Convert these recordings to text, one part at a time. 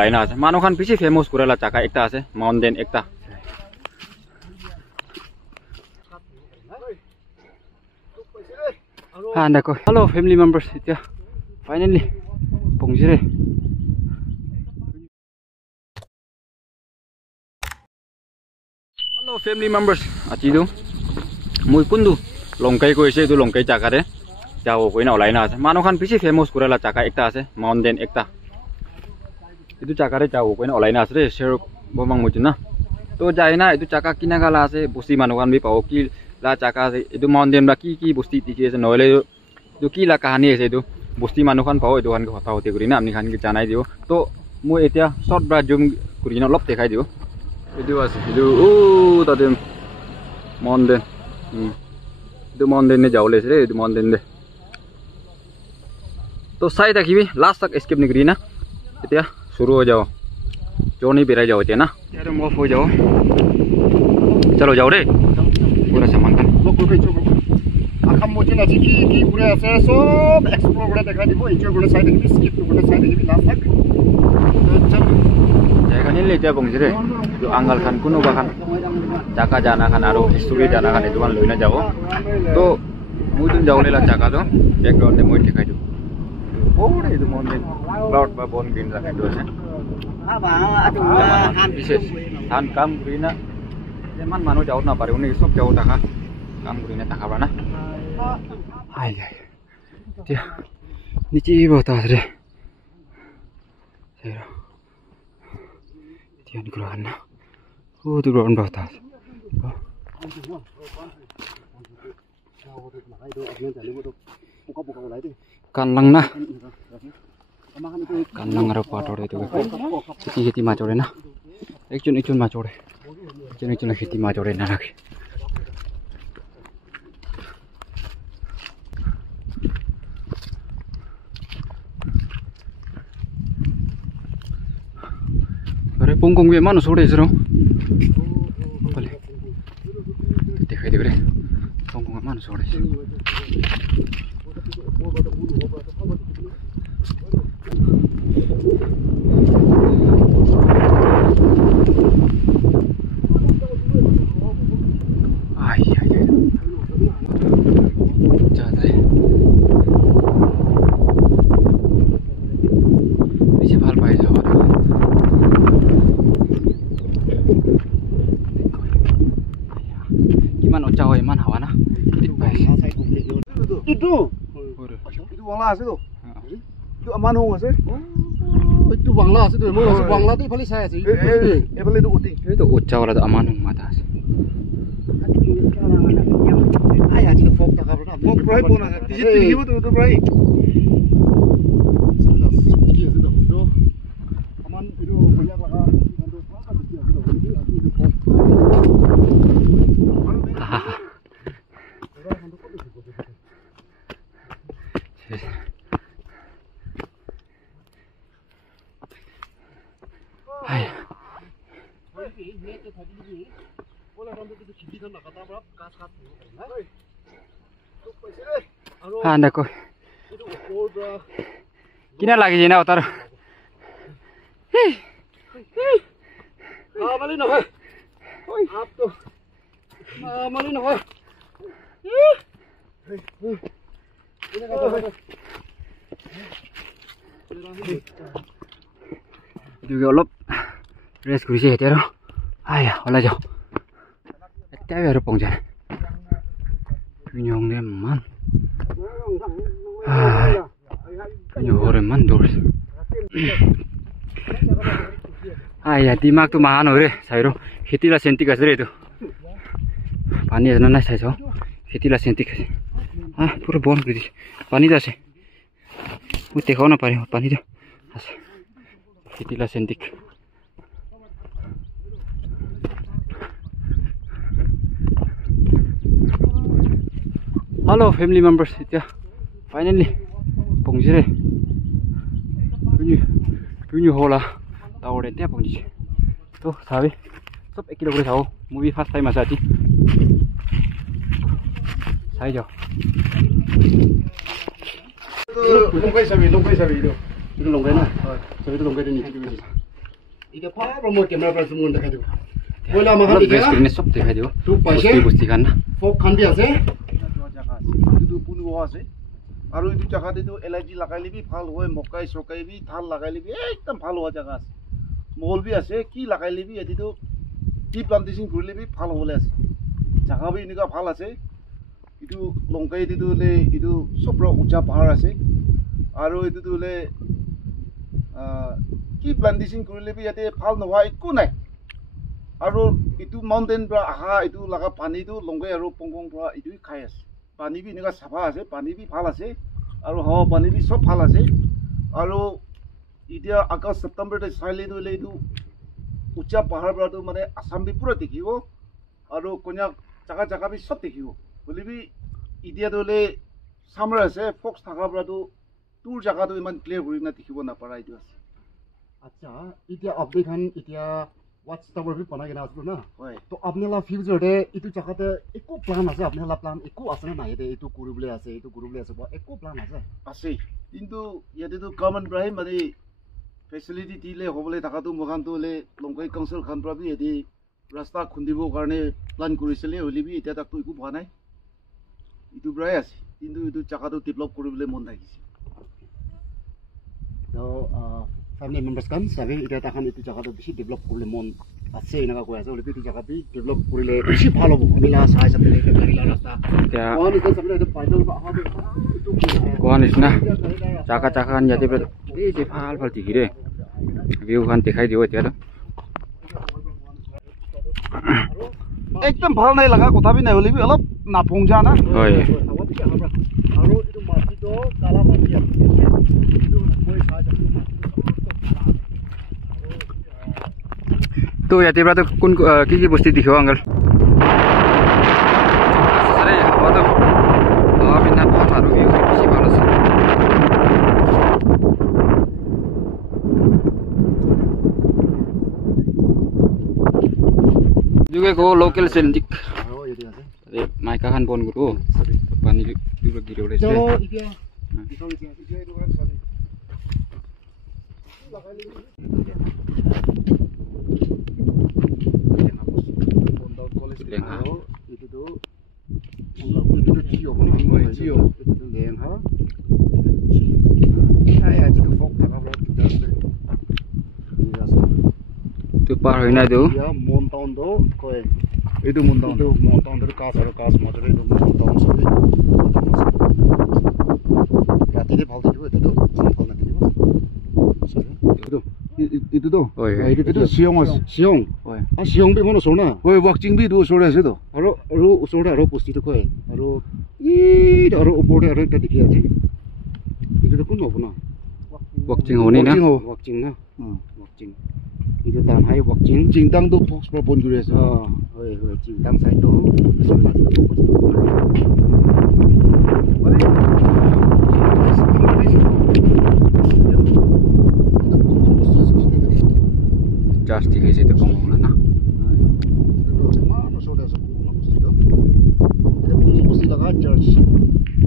Laina আছে মানুখান পিছে famous কুরালা চাকা একটা আছে মাউন্টেন একটা হ্যাঁ দেখো হ্যালো ফ্যামিলি মেম্বার্স এতিয়া ফাইনালি পৌঁছিরে হ্যালো ফ্যামিলি মেম্বার্স আজিদো মই কুন্দু লংকাই কইছে এটো লংকাই চাকারে যাও কইনা লাইনা আছে মানুখান পিছে ফেমাস কুরালা চাকা একটা আছে মাউন্টেন একটা itu cakare jauh koin olaina asre share bomang mucin na to jaina itu caka kina kala ase busti manukan bi pau ki la caka itu mountain ba ki busti tiki ase noile itu ki la kahani ase itu busti manukan pau itu kan hota hote kurina amni khan ki janai dio to mu etia short bra zoom kurina lop dekhai dio itu ase itu tade mountain itu mountain ne jaule ase itu mountain de to sai takhibi last tak escape ni kurina etia शुरू हो जाओ जो नहीं बेरा जाओ ना यार of हो जाओ चलो जाओ रे पूरा सामान का आखम मोचे ना जी की पूरे ऐसे सब एक्सप्लोर করে দেখা দিব এনজয় করে সাইড দিবি স্কিপ করে সাইড দিবি লাস্ট তক চল জায়গা নিলে যা বংজি রে जो आंगाल खान कुनो बाखान जाका जाना खान आरो हिस्ट्री जाना खान दुकान लइना जाओ तो मुदुन जाओलेला जाका दो बैकग्राउंड में देखाइ दो ओरे itu mountain cloud ba bon green ra itu ase বিশেষ ধান কাম green যেমান মানুহ যাও না পারে উনি সব যাও টাকা কাম green টাকা না আই আই তিয়া নিচে বহুত আছে সেরা তিয়া নিকলো না ও তো গ্রাউন্ড বহুত আছে kanlang na kanlang aro patore itu kheti machore na ekjon machore ekjon kheti machore na rakhe are pongkong be manu sore isro bole dekhai de bre pongkong manu sore iman hawa na itu bangla ase to itu aman hong ase itu bangla ase to mo bangla to phali sai ase e phali to oti e to ocha wala to aman hong mata ase ai aji fok ta kabra fok prai pona ase tiji hibo to prai sandas ki ase to aman itu banyak laga itu apa ase हाँ देखो किना लगी जी ना उतर माली न हो आप तो माली न हो juga lop res kursi itu ro ayah olah jauh tapi ada pongjan punyong dia man punyong orang man dulu ayah dimak tu mahan ore saya ro kheti la senti kasih itu pani ada nana saya so kheti la senti kasih pura bon kursi pani dah sih mute kau na pari pani dah kheti la senti Hello family members এতিয়া finally পৌঁছিরে পুনি হলা তাওরে তে পৌঁছিছে তো সাবে সব 1 kilo করে খাও movie first time আছে আজি সাই যাও লংকাই সাবি ইটো লংকাই না সাবি তো লংকাই নি এটা পাৰ মই কেমেৰা পৰা জুম দেখাই দিব বলা আমাক বেছ কৰি সব দেখাই দিব তো পাইছে বস্তি খান না ফক খান দি আছে itu puno ase aru itu jaga itu LIG lagai libi ভাল হয় মকাই সকাই বি ধান লাগাই লিবি একদম ভাল হওয়া জায়গা আছে মহল বি আছে কি লাগাই লিবি এদিটো টি প্লান্টেশন কৰি লিবি ভাল হলে আছে জাগা বি এনেকা ভাল আছে ইটো লংকাই দিটো লে ইটো সব উচ্চা পাহাৰ আছে আৰু এটো লে কি প্লান্টেশন কৰি লিবি ইয়াতে ভাল নহয় একো নাই আৰু ইটো মাউন্টেন পৰা আহা ইটো লাগা পানীটো লংকাই আৰু পংগং পৰা ইটো খাই আছে পানী বি এনেকা সাফা আছে পানী বি ভাল আছে আৰু হাৱা পানী বি সব ভাল আছে আৰু এতিয়া আগষ্ট ছেপ্টেম্বৰতে চাইলে দলে এইটো উচ্চা পাহাৰ পৰাটো মানে আসাম বি পুৰা দেখিব আৰু কন্যাক জাগা জাগা বি সব দেখিব বলি বি এতিয়া দলে সামৰা আছে ফক্স থাকা পৰাটো তোৰ জাগাটো ইমান ক্লিয়াৰ কৰি না দেখিব নাপাৰা এইটো আছে আচ্ছা এতিয়া আপডেট খান এতিয়া watch tower भी बना के ना आसलो ना হয় तो अपने ला फ्यूचर दे इतु जगहते एको प्लान আছে अपने ला प्लान एको আছে না নাই দে ইতু কৰিবলে আছে ইতু কৰিবলে আছে एको প্লান আছে আছে কিন্তু ইয়াতে তো গভৰ্ণমেণ্ট ব্ৰাহিম মানে ফেচিলিটি দিলে হ'বলে থাকাটো মখানটো হলে লংকাই কাউন্সিল খান পৰা বি এদি ৰাস্তা খুন্দিবৰ কাৰণে প্লান কৰিছিলে হলিবি এতিয়া তাকটো একো হোৱা নাই ইটো ব্ৰাই আছে কিন্তু ইটো জাগাটো ডেভেলপ কৰিবলৈ মন থাকিছে তো family members kan sabi ita takan itu jagah bisi develop kurle mon ase ina ko ase lebih itu jagah bi develop kurle bisi bhalo bo amila sai sabe le gari la rasta ya kon itu sabe itu paidal ba ha itu কোৱা নিচিনা জাগা জাগা ইয়াতে এই যে ভাল ভাল দেখিৰে view খান দেখাই দিব এতিয়া একদম ভাল নাই লাগা কথা বি নাই হলিবি অলপ নাপংজা না হয় আৰু itu mati to kala mati itu moi sai jabu তো ইয়াতে পৰা কোন কি বস্তু দেখিব আংকল আৰে হাৱাটো হাৱা বিনা ভাল আৰু ভিউ বেছি ভাল আছে juga ko local sendik আৰু এদি আছে আরে মাইকা খান বন গুলো পানি দুটো গিরে উঠেছে চলো এতিয়া এতিয়া itu kan sabi itu tuh itu cio kan cio itu leng ha saya itu fok tak apa tu par hoina tu ya montaun do koi itu montaun dari kas motor itu montaun sabi berarti dia balik juga itu montaun nanti itu tuh oh iya itu siong mas siong oh ah siong be mana sona woi walking bi du sore ase to aru usora aru posti to koi aru ii aru upore aru ekta dikhi ase itu to kun hobo na walking honi na walking na walking itu tan hai walking jingdang do fox pra bon gure ase hoi jingdang sai to just dikhe itu pengumuman na mana sore ase pengumuman posti to itu pengumuman posti laga church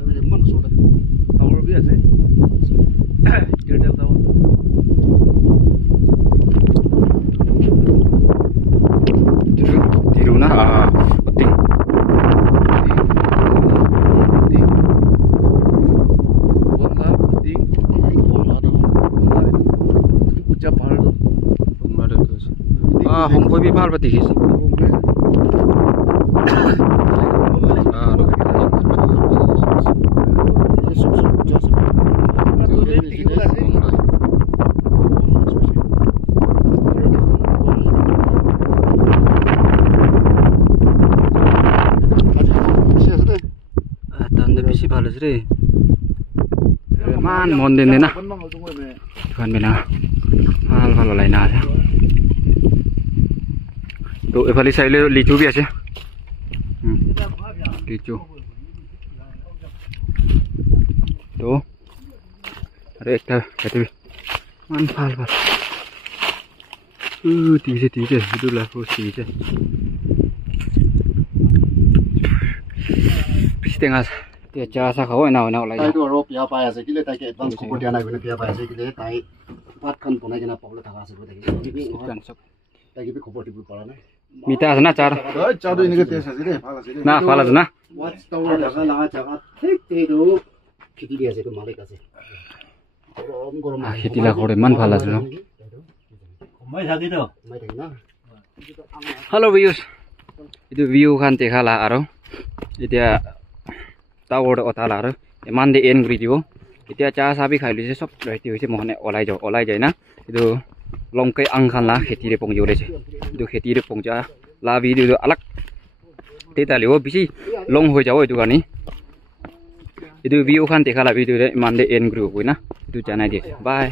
sabi mana sore tower bi ase Airtel tower tiru na penting hongkoi bi bhal ba dekhis tanda bisi bhal ase re man mon den na kan bena bhal bhal laina ase তো এফালে চাইলে লিচু B আছে লিচু তো আরে একটা খেতে মান ভাল ভাল তিছে itu lah tiছে setengah dia jasa kau enak lai tai to ro pia pa ase kile tai ke advance ko dia na gune pia pa ase kile tai ভাত খান বনাই কিনে পাবলৈ থকা আছে তাই কিবি খবৰ দিব পৰা নাই মিঠা আছে না চাৰ চাহটো এনেকৈ টেষ্ট আছে দেই ভাল আছে দেই না ভাল আছে না ৱাচ টাৱাৰ ঢাকা লাগা জায়গা ঠিক এইটো খেতি দি আছে এইটো মালিক আছে গৰম গৰম খেতি লাগাৰ ইমান ভাল আছে ন মই থাকি না হেল্ল' ভিউজ এইটো ভিউ খান দেখালা আৰু এতিয়া টাৱাৰ অতালা আৰু ইমান দে এন কৰি দিব এতিয়া চাহ চাবি খাই লৈছে চব ৰেডি হৈছে মহনে ওলাই যায় না এইটো লংকাই আংখান লা খেতিৰে পংজি ওলাইছে এইটো খেতিৰে পংজা লা ভিডিঅ' আলাক তেতালিও বেছি লং হৈ যাব এইটো কাৰণে এইটো ভিউ খান দেখালা ভিডিঅ'ৰে ইমান দে এন কৰিব না এইটো জানাই দিছে বাই